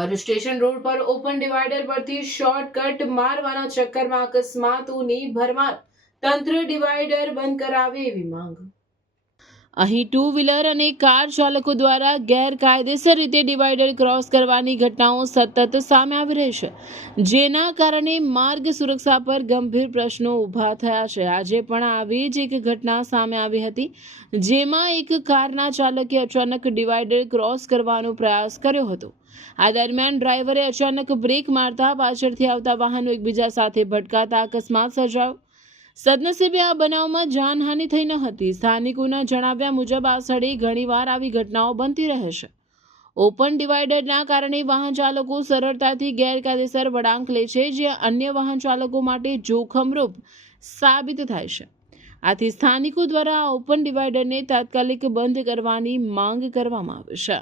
Bharuch station road પર open divider પરથી shortcut મારવાના ચક્કરમાં અકસ્માતોની ભરમાર, તંત્ર ડિવાઈડર બંધ કરાવે એવી માંગ। અહીં ટુ વ્હીલર અને કાર ચાલકો દ્વારા ગેરકાયદેસર રીતે ડિવાઈડર ક્રોસ કરવાની ઘટનાઓ સતત સામે આવી રહી છે, જેના કારણે માર્ગ સુરક્ષા પર ગંભીર પ્રશ્નો ઊભા થયા છે। આજે પણ આવી જ એક ઘટના સામે આવી હતી, જેમાં એક કારના ચાલકે અચાનક ડિવાઈડર ક્રોસ કરવાનો પ્રયાસ કર્યો હતો। આ દરમિયાન ડ્રાઈવરે અચાનક બ્રેક મારતા પાછળથી આવતા વાહનો એકબીજા સાથે ભટકાતા અકસ્માત સર્જાયો। સદનસીબે આ બનાવમાં જાનહાનિ થઈ ન હતી। સ્થાનિકોના જણાવ્યા મુજબ આ સ્થળે ઘણીવાર આવી ઘટનાઓ બનતી રહે છે। ઓપન ડિવાઈડરના કારણે વાહન ચાલકો સરળતાથી ગેરકાયદેસર વળાંક લે છે, જે અન્ય વાહન ચાલકો માટે જોખમરૂપ સાબિત થાય છે। આથી સ્થાનિકો દ્વારા આ ઓપન ડિવાઈડરને તાત્કાલિક બંધ કરવાની માંગ કરવામાં આવી છે।